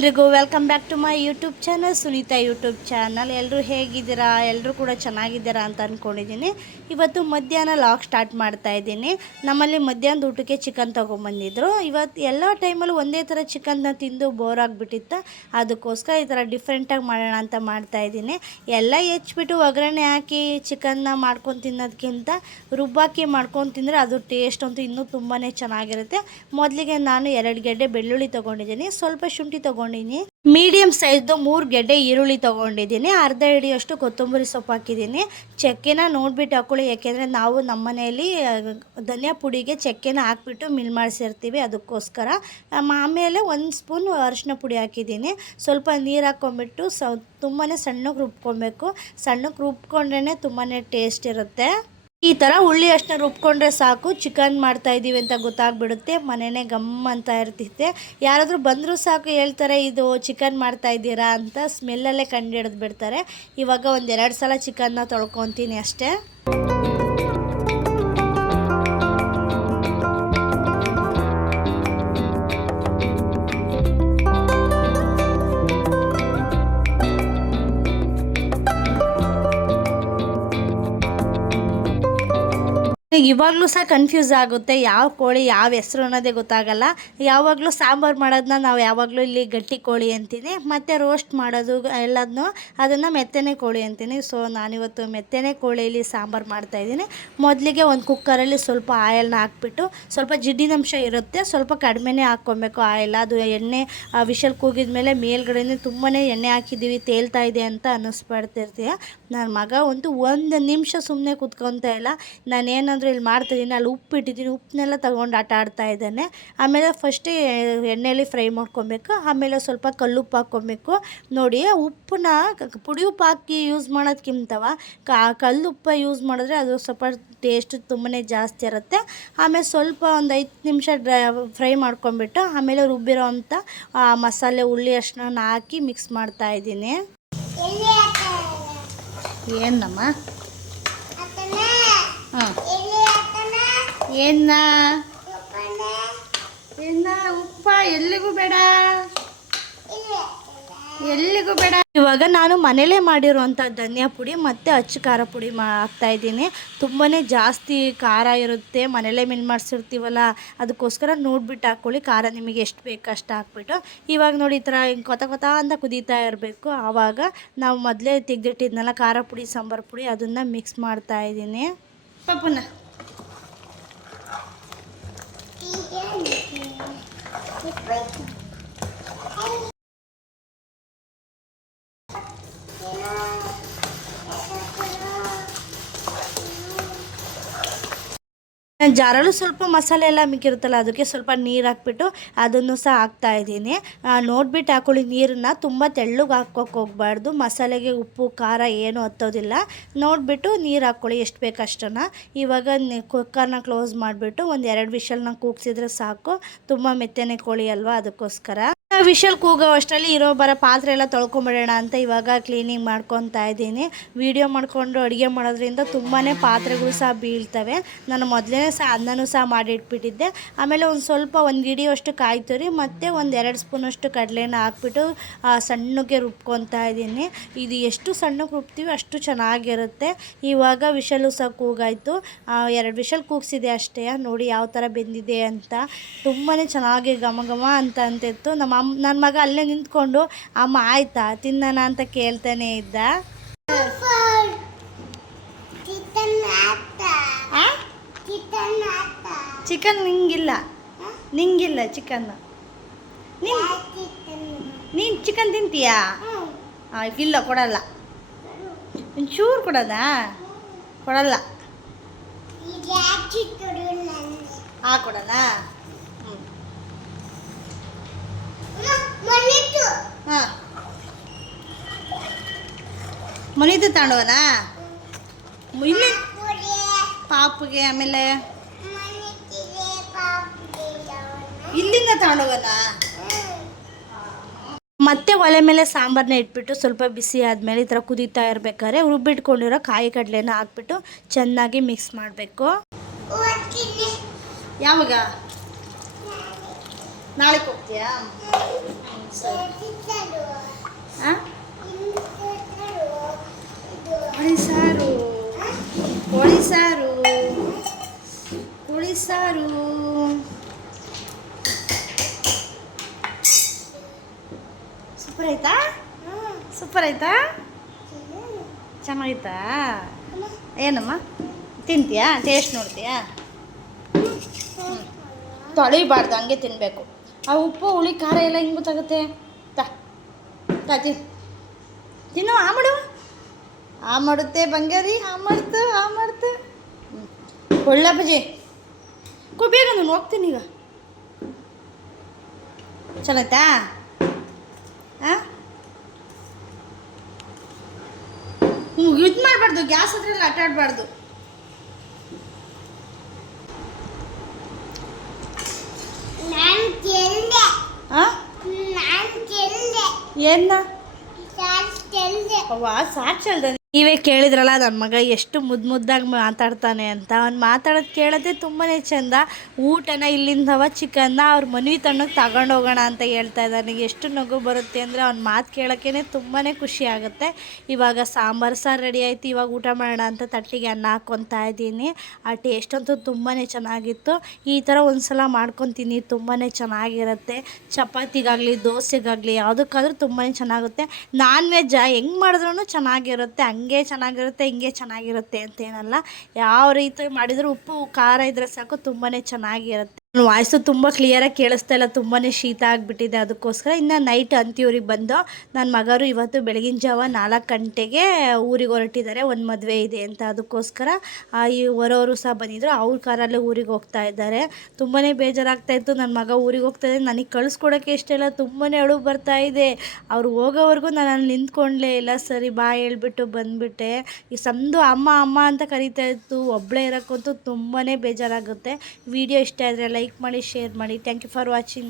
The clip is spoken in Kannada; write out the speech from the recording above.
ಎಲ್ರಿಗೂ welcome back to my YouTube channel Sunita YouTube channel ಎಲ್ಲರೂ ಹೇಗಿದ್ದೀರಾ? ಎಲ್ಲರೂ ಕೂಡ ಚೆನ್ನಾಗಿದ್ದೀರಾ ಅಂತ ಅಂದ್ಕೊಂಡಿದ್ದೀನಿ ಇವತ್ತು ಮಧ್ಯಾಹ್ನ ಲಾಗ್ ಸ್ಟಾರ್ಟ್ ಮಾಡ್ತಾ ಇದ್ದೀನಿ. ನಮ್ಮಲ್ಲಿ ಮಧ್ಯಾಹ್ನದ ಊಟಕ್ಕೆ ಚಿಕನ್ ತೊಗೊಂಬಂದಿದ್ರು. ಇವತ್ತು ಎಲ್ಲ ಟೈಮಲ್ಲೂ ಒಂದೇ ಥರ ಚಿಕನ್ನ ತಿಂದು ಬೋರ್ ಆಗಿಬಿಟ್ಟಿತ್ತು. ಅದಕ್ಕೋಸ್ಕರ ಈ ಥರ ಡಿಫ್ರೆಂಟಾಗಿ ಮಾಡೋಣ ಅಂತ ಮಾಡ್ತಾ ಇದ್ದೀನಿ. ಎಲ್ಲ ಹೆಚ್ಚಿಬಿಟ್ಟು ಒಗ್ಗರಣೆ ಹಾಕಿ ಚಿಕನ್ನ ಮಾಡ್ಕೊಂಡು ತಿನ್ನೋದಕ್ಕಿಂತ ರುಬ್ಬಾಕಿ ಮಾಡ್ಕೊಂಡು ತಿಂದರೆ ಅದು ಟೇಸ್ಟ್ ಅಂತೂ ಇನ್ನೂ ತುಂಬಾ ಚೆನ್ನಾಗಿರುತ್ತೆ. ಮೊದಲಿಗೆ ನಾನು ಎರಡು ಗೆಡ್ಡೆ ಬೆಳ್ಳುಳ್ಳಿ ತೊಗೊಂಡಿದ್ದೀನಿ. ಸ್ವಲ್ಪ ಶುಂಠಿ ತೊಗೊಂಡಿದ್ದೀನಿ ಮೀಡಿಯಂ ಸೈಜ್ದು ಮೂರು ಗೆಡ್ಡೆ ಈರುಳ್ಳಿ ತೊಗೊಂಡಿದ್ದೀನಿ ಅರ್ಧ ಹಿಡಿಯಷ್ಟು ಕೊತ್ತಂಬರಿ ಸೊಪ್ಪು ಹಾಕಿದ್ದೀನಿ ಚಕ್ಕೆನ ನೋಡ್ಬಿಟ್ಟು ಹಾಕೊಳ್ಳಿ. ಯಾಕೆಂದರೆ ನಾವು ನಮ್ಮ ಮನೆಯಲ್ಲಿ ಧನಿಯಾ ಪುಡಿಗೆ ಚಕ್ಕೆನ ಹಾಕ್ಬಿಟ್ಟು ಮಿಲ್ ಮಾಡಿಸಿರ್ತೀವಿ ಅದಕ್ಕೋಸ್ಕರ. ಆಮ್- ಆಮೇಲೆ ಒಂದು ಸ್ಪೂನ್ ಅರಿಶಿನ ಪುಡಿ ಹಾಕಿದ್ದೀನಿ ಸ್ವಲ್ಪ ನೀರು ಹಾಕ್ಕೊಂಬಿಟ್ಟು ಸ ತುಂಬಾ ಸಣ್ಣಗೆ ರುಬ್ಕೊಬೇಕು. ಸಣ್ಣಕ್ಕೆ ರುಬ್ಕೊಂಡ್ರೆ ತುಂಬಾ ಟೇಸ್ಟ್ ಇರುತ್ತೆ. ಈ ಥರ ಹುಳಿ ಅಷ್ಟನ್ನ ರುಬ್ಕೊಂಡ್ರೆ ಸಾಕು. ಚಿಕನ್ ಮಾಡ್ತಾ ಇದ್ದೀವಿ ಅಂತ ಗೊತ್ತಾಗ್ಬಿಡುತ್ತೆ. ಮನೆಯೇ ಗಮ್ ಅಂತ ಇರ್ತಿತ್ತೆ. ಯಾರಾದರೂ ಬಂದರೂ ಸಾಕು ಹೇಳ್ತಾರೆ, ಇದು ಚಿಕನ್ ಮಾಡ್ತಾ ಇದ್ದೀರಾ ಅಂತ. ಸ್ಮೆಲ್ಲಲ್ಲೇ ಕಂಡು ಹಿಡಿದು ಬಿಡ್ತಾರೆ ಇವಾಗ ಒಂದೆರಡು ಸಲ ಚಿಕನ್ನ ತೊಳ್ಕೊತೀನಿ ಅಷ್ಟೇ. ಇವಾಗಲೂ ಸಹ ಕನ್ಫ್ಯೂಸ್ ಆಗುತ್ತೆ. ಯಾವ ಕೋಳಿ ಯಾವ ಹೆಸರು ಅನ್ನೋದೇ ಗೊತ್ತಾಗಲ್ಲ. ಯಾವಾಗಲೂ ಸಾಂಬಾರು ಮಾಡೋದನ್ನ ನಾವು ಯಾವಾಗಲೂ ಇಲ್ಲಿ ಗಟ್ಟಿ ಕೋಳಿ ಅಂತೀನಿ. ಮತ್ತು ರೋಸ್ಟ್ ಮಾಡೋದು ಎಲ್ಲದನ್ನೂ ಅದನ್ನು ಮೆತ್ತನೆ ಕೋಳಿ ಅಂತೀನಿ. ಸೊ ನಾನಿವತ್ತು ಮೆತ್ತನೆ ಕೋಳಿಯಲ್ಲಿ ಸಾಂಬಾರು ಮಾಡ್ತಾಯಿದ್ದೀನಿ ಮೊದಲಿಗೆ ಒಂದು ಕುಕ್ಕರಲ್ಲಿ ಸ್ವಲ್ಪ ಆಯಲ್ನ ಹಾಕ್ಬಿಟ್ಟು ಸ್ವಲ್ಪ ಜಿಡ್ಡಿನಂಶ ಇರುತ್ತೆ. ಸ್ವಲ್ಪ ಕಡಿಮೆನೇ ಹಾಕ್ಕೊಬೇಕು ಆಯಿಲ್. ಅದು ಎಣ್ಣೆ ವಿಷಲ್ ಕೂಗಿದ ಮೇಲೆ ಮೇಲ್ಗಡೆನೇ ತುಂಬಾ ಎಣ್ಣೆ ಹಾಕಿದ್ದೀವಿ ತೇಲ್ತಾ ಇದೆ ಅಂತ ಅನ್ನಿಸ್ಪಡ್ತಿರ್ತೀಯ ನನ್ನ ಮಗ ಒಂದು ಒಂದು ನಿಮಿಷ ಸುಮ್ಮನೆ ಕುತ್ಕೊತಾ ಇಲ್ಲ. ನಾನೇನಾದರೂ ಇಲ್ಲಿ ಮಾಡ್ತಿದ್ದೀನಿ. ಅಲ್ಲಿ ಉಪ್ಪು ಇಟ್ಟಿದ್ದೀನಿ. ಉಪ್ಪನ್ನೆಲ್ಲ ತಗೊಂಡು ಆಟ ಆಡ್ತಾ ಇದ್ದಾನೆ. ಆಮೇಲೆ ಫಸ್ಟೇ ಎಣ್ಣೆಯಲ್ಲಿ ಫ್ರೈ ಮಾಡ್ಕೊಬೇಕು. ಆಮೇಲೆ ಸ್ವಲ್ಪ ಕಲ್ಲುಪ್ಪು ಹಾಕ್ಕೊಬೇಕು ನೋಡಿ ಉಪ್ಪನ್ನ ಪುಡಿ ಉಪ್ಪು ಹಾಕಿ ಯೂಸ್ ಮಾಡೋದ್ಕಿಂತವ ಕಲ್ಲುಪ್ಪು ಕಲ್ಲುಪ್ಪ ಯೂಸ್ ಮಾಡಿದ್ರೆ ಅದು ಸ್ವಲ್ಪ ಟೇಸ್ಟ್ ತುಂಬಾ ಜಾಸ್ತಿ ಇರುತ್ತೆ. ಆಮೇಲೆ ಸ್ವಲ್ಪ ಒಂದು ಐದು ನಿಮಿಷ ಡ್ರೈ ಫ್ರೈ ಮಾಡ್ಕೊಂಬಿಟ್ಟು ಆಮೇಲೆ ರುಬ್ಬಿರೋ ಅಂಥ ಮಸಾಲೆ ಹುಳಿ ಅಷ್ಟನ್ನ ಹಾಕಿ ಮಿಕ್ಸ್ ಮಾಡ್ತಾ ಇದ್ದೀನಿ. ಏನಮ್ಮ ಏನ ಏನ ಉಪ್ಪ ಎಲ್ಲಿಗೂ ಬೇಡ. ಎಲ್ಲಿಗೂ ಬೇಡ. ಇವಾಗ ನಾನು ಮನೇಲೇ ಮಾಡಿರುವಂಥ ಧನಿಯಾ ಪುಡಿ ಮತ್ತು ಅಚ್ಚು ಖಾರ ಪುಡಿ ಮಾ ಹಾಕ್ತಾ ಇದ್ದೀನಿ. ತುಂಬಾ ಜಾಸ್ತಿ ಖಾರ ಇರುತ್ತೆ. ಮನೇಲೇ ಮಿಲ್ ಮಾಡಿಸಿರ್ತೀವಲ್ಲ, ಅದಕ್ಕೋಸ್ಕರ ನೋಡ್ಬಿಟ್ಟು ಹಾಕ್ಕೊಳ್ಳಿ ಖಾರ ನಿಮಗೆ ಎಷ್ಟು ಬೇಕು ಅಷ್ಟು ಹಾಕ್ಬಿಟ್ಟು. ಇವಾಗ ನೋಡಿ, ಈ ಥರ ಹಿಂಗೆ ಕೊತ ಕೊತ ಅಂತ ಕುದೀತಾ ಇರಬೇಕು. ಆವಾಗ ನಾವು ಮೊದಲೇ ತೆಗೆದಿಟ್ಟಿದ್ನಲ್ಲ ಖಾರ ಪುಡಿ, ಸಾಂಬಾರು ಪುಡಿ, ಅದನ್ನು ಮಿಕ್ಸ್ ಮಾಡ್ತಾ ಇದ್ದೀನಿ ಪಪ್ಪನ ಜಾರಲ್ಲೂ ಸ್ವಲ್ಪ ಮಸಾಲೆ ಎಲ್ಲ ಮಿಕ್ಕಿರುತ್ತಲ್ಲ, ಅದಕ್ಕೆ ಸ್ವಲ್ಪ ನೀರು ಹಾಕ್ಬಿಟ್ಟು ಅದನ್ನು ಸಹ ಹಾಕ್ತಾ ಇದ್ದೀನಿ. ನೋಡ್ಬಿಟ್ಟು ಹಾಕೊಳ್ಳಿ, ನೀರನ್ನ ತುಂಬ ತೆಳ್ಳಗೆ ಹಾಕೋಕೆ ಹೋಗ್ಬಾರ್ದು. ಮಸಾಲೆಗೆ ಉಪ್ಪು, ಖಾರ ಏನು ಹತ್ತೋದಿಲ್ಲ. ನೋಡಿಬಿಟ್ಟು ನೀರು ಹಾಕ್ಕೊಳ್ಳಿ ಎಷ್ಟು ಬೇಕು ಅಷ್ಟನ್ನು. ಇವಾಗ ಕುಕ್ಕರ್ನ ಕ್ಲೋಸ್ ಮಾಡಿಬಿಟ್ಟು ಒಂದು ಎರಡು ವಿಷಲ್ನ ಕೂಗ್ಸಿದ್ರೆ ಸಾಕು. ತುಂಬ ಮೆತ್ತನೆ ಕೋಳಿ ಅಲ್ವಾ ಅದಕ್ಕೋಸ್ಕರ. ವಿಷಲ್ ಕೂಗೋ ಅಷ್ಟರಲ್ಲಿ ಇರೋ ಬರೋ ಪಾತ್ರೆ ಎಲ್ಲ ತೊಳ್ಕೊಂಬಿಡೋಣ ಅಂತ ಇವಾಗ ಕ್ಲೀನಿಂಗ್ ಮಾಡ್ಕೊತಾ ಇದ್ದೀನಿ. ವಿಡಿಯೋ ಮಾಡಿಕೊಂಡು ಅಡುಗೆ ಮಾಡೋದ್ರಿಂದ ತುಂಬಾ ಪಾತ್ರೆಗಳು ಸಹ ಬೀಳ್ತವೆ. ನಾನು ಮೊದಲೇ ಸಹ ಅನ್ನನೂ ಸಹ ಮಾಡಿಟ್ಬಿಟ್ಟಿದ್ದೆ. ಆಮೇಲೆ ಒಂದು ಸ್ವಲ್ಪ ಒಂದು ಹಿಡಿಯೋಷ್ಟು ಕಾಯಿ ರೀ ಮತ್ತು ಒಂದು ಎರಡು ಸ್ಪೂನಷ್ಟು ಕಡಲೆನ ಹಾಕ್ಬಿಟ್ಟು ಸಣ್ಣಗೆ ರುಬ್ಕೊತಾ ಇದ್ದೀನಿ. ಇದು ಎಷ್ಟು ಸಣ್ಣಗೆ ರುಬ್ತೀವಿ ಅಷ್ಟು ಚೆನ್ನಾಗಿರುತ್ತೆ. ಇವಾಗ ವಿಷಲು ಸಹ ಕೂಗಾಯಿತು. ಎರಡು ವಿಶಲ್ ಕೂಗ್ಸಿದೆ ಅಷ್ಟೇ. ನೋಡಿ ಯಾವ ಥರ ಬೆಂದಿದೆ ಅಂತ. ತುಂಬಾ ಚೆನ್ನಾಗಿ ಘಮ ಘಮ ಅಂತ ಅಂತಿತ್ತು. ನಮ್ಮ ನನ್ನ ಮಗ ಅಲ್ಲೇ ನಿಂತ್ಕೊಂಡು, ಅಮ್ಮ, ಆಯ್ತಾ? ತಿನ್ನೋಣ ಅಂತ ಕೇಳ್ತಾನೆ ಇದ್ದ? ಚಿಕನ್ ನಿಂಗಿಲ್ಲ. ನಿಂಗಿಲ್ಲ ಚಿಕನ್. ನೀನ್ ಚಿಕನ್ ತಿಂತೀಯಾ? ಇಲ್ಲ, ಕೊಡಲ್ಲ. ಒಂಚೂರು ಕೊಡೋದ? ಕೊಡಲ್ಲ. ಆ ಕೊಡೋಣ ಹಾಂ. ಮನಿದು ತಗೊಂಡವನಾ ಇಲ್ಲಿ. ಪಾಪುಗೆ ಆಮೇಲೆ? ಇಲ್ಲಿಂದ ತಾಂಡವನ? ಮತ್ತೆ ಒಲೆ ಮೇಲೆ ಸಾಂಬಾರನ್ನ ಇಟ್ಬಿಟ್ಟು ಸ್ವಲ್ಪ ಬಿಸಿ ಆದಮೇಲೆ ಈ ಥರ ಕುದೀತಾ ಇರಬೇಕಾದ್ರೆ ರುಬ್ಬಿಟ್ಕೊಂಡಿರೋ ಕಾಯಿ ಕಡಲೆನ ಹಾಕ್ಬಿಟ್ಟು ಚೆನ್ನಾಗಿ ಮಿಕ್ಸ್ ಮಾಡಬೇಕು. ಯಾವಾಗ? ನಾಳೆ ಹೋಗ್ತೀಯಾ? ಕೋಳಿ ಸಾರು. ಕೋಳಿ ಸಾರು. ಕೋಳಿ ಸಾರು. ಸೂಪರ್ ಆಯ್ತಾ? ಸೂಪರ್ ಆಯ್ತಾ? ಚೆನ್ನಾಗಿತ್ತಾ ಏನಮ್ಮ? ತಿಂತೀಯಾ? ಟೇಸ್ಟ್ ನೋಡ್ತೀಯಾ? ತೊಳಿಬಾರ್ದು, ಹಂಗೆ ತಿನ್ನಬೇಕು ಆ ಉಪ್ಪು, ಹುಳಿ, ಖಾರ ಎಲ್ಲ ಹಿಂಗೆ ಗೊತ್ತಾಗುತ್ತೆ? ತಾ ತಾ ತಿನ್ ತಿನ್ನು, ಆ ಮಾಡು. ಆ ಮಾಡುತ್ತೆ ಬಂಗಾರಿ, ಆ ಮಾಡ್ತು ಆ ಮಾಡ್ತು. ಒಳ್ಳೆ ಬಜೆ ಬೇಗ ನಾನು ಹೋಗ್ತೀನಿ ಈಗ. ಚಲೋತಾ ಹಾಂ ಇದು ಮಾಡಬಾರ್ದು, ಗ್ಯಾಸ್ ಹತ್ರ ಆಟ ಆಡಬಾರ್ದು ನಾನು ಚೆಲ್ದೆ ನೀವೇ ಕೇಳಿದ್ರಲ್ಲ ನನ್ನ ಮಗ ಎಷ್ಟು ಮುದ್ದು ಮುದ್ದಾಗಿ ಮಾತಾಡ್ತಾನೆ ಅಂತ. ಅವ್ನು ಮಾತಾಡೋದು ಕೇಳೋದೇ ತುಂಬಾ ಚೆಂದ. ಊಟನ ಇಲ್ಲಿಂದವ ಚಿಕನ್ನ ಅವ್ರ ಮನವಿ ತಣ್ಣಗೆ ತಗೊಂಡು ಹೋಗೋಣ ಅಂತ ಹೇಳ್ತಾ ಇದ್ದಾನೆ ಎಷ್ಟು ನಗು ಬರುತ್ತೆ ಅಂದರೆ ಅವ್ನ ಮಾತು ಕೇಳೋಕ್ಕೇ ತುಂಬಾ ಖುಷಿ ಆಗುತ್ತೆ. ಇವಾಗ ಸಾಂಬಾರು, ಸಾರು ರೆಡಿ ಆಯಿತು. ಇವಾಗ ಊಟ ಮಾಡೋಣ ಅಂತ ತಟ್ಟಿಗೆ ಅನ್ನ ಹಾಕ್ಕೊತಾ ಇದ್ದೀನಿ. ಆ ಟೇಸ್ಟ್ ಅಂತೂ ತುಂಬಾ ಚೆನ್ನಾಗಿತ್ತು. ಈ ಥರ ಒಂದು ಸಲ ಮಾಡ್ಕೊತೀನಿ ತುಂಬಾ ಚೆನ್ನಾಗಿರುತ್ತೆ. ಚಪಾತಿಗಾಗಲಿ, ದೋಸೆಗಾಗಲಿ, ಯಾವುದಕ್ಕಾದ್ರೂ ತುಂಬಾ ಚೆನ್ನಾಗುತ್ತೆ. ನಾನ್ ವೆಜ್ಜಾ? ಹೆಂಗೆ ಮಾಡಿದ್ರೂ ಚೆನ್ನಾಗಿರುತ್ತೆ. ಹಂಗೆ ಚೆನ್ನಾಗಿರುತ್ತೆ ಹಿಂಗೆ ಚೆನ್ನಾಗಿರುತ್ತೆ ಅಂತೇನಲ್ಲ. ಯಾವ ರೀತಿ ಮಾಡಿದರೂ ಉಪ್ಪು ಖಾರ ಇದ್ದರೆ ಸಾಕು ತುಂಬಾ ಚೆನ್ನಾಗಿರುತ್ತೆ. ವಾಯ್ಸು ತುಂಬ ಕ್ಲಿಯರಾಗಿ ಕೇಳಿಸ್ತಾ ಇಲ್ಲ ತುಂಬಾ ಶೀತ ಆಗಿಬಿಟ್ಟಿದೆ ಅದಕ್ಕೋಸ್ಕರ. ಇನ್ನು ನೈಟ್ ಅಂತಿವ್ರಿಗೆ ಬಂದು ನನ್ನ ಮಗರು ಇವತ್ತು ಬೆಳಗಿನ ಜಾವ ನಾಲ್ಕು ಗಂಟೆಗೆ ಊರಿಗೆ ಹೊರಟಿದ್ದಾರೆ, ಒಂದು ಮದುವೆ ಇದೆ ಅಂತ ಅದಕ್ಕೋಸ್ಕರ. ಈ ಹೊರವರು ಸಹ ಬಂದಿದ್ದರು ಅವ್ರ ಕಾರಲ್ಲೇ ಊರಿಗೆ ಹೋಗ್ತಾ ಇದ್ದಾರೆ. ತುಂಬಾ ಬೇಜಾರಾಗ್ತಾ ಇತ್ತು ನನ್ನ ಮಗ ಊರಿಗೆ ಹೋಗ್ತಾ ಇದ್ದೆ ನನಗೆ ಕಳಿಸ್ಕೊಡೋಕ್ಕೆ ಇಷ್ಟ ಇಲ್ಲ ತುಂಬಾ ಅಳು ಬರ್ತಾ ಇದೆ. ಅವ್ರು ಹೋಗೋವರೆಗೂ ನಾನು ಅಲ್ಲಿ ನಿಂತ್ಕೊಂಡ್ಲೇ ಇಲ್ಲ, ಸರಿ ಬಾ ಹೇಳ್ಬಿಟ್ಟು ಬಂದುಬಿಟ್ಟೆ. ಈ ಸಂದು ಅಮ್ಮ ಅಮ್ಮ ಅಂತ ಕರಿತಾ ಇತ್ತು ಒಬ್ಬಳೇ ಇರೋಕ್ಕಂತೂ ತುಂಬಾ ಬೇಜಾರಾಗುತ್ತೆ. ವಿಡಿಯೋ ಇಷ್ಟ ಆದರೆ ಲೈಕ್ ಮಾಡಿ ಶೇರ್ ಮಾಡಿ ಥ್ಯಾಂಕ್ ಯು ಫಾರ್ ವಾಚಿಂಗ್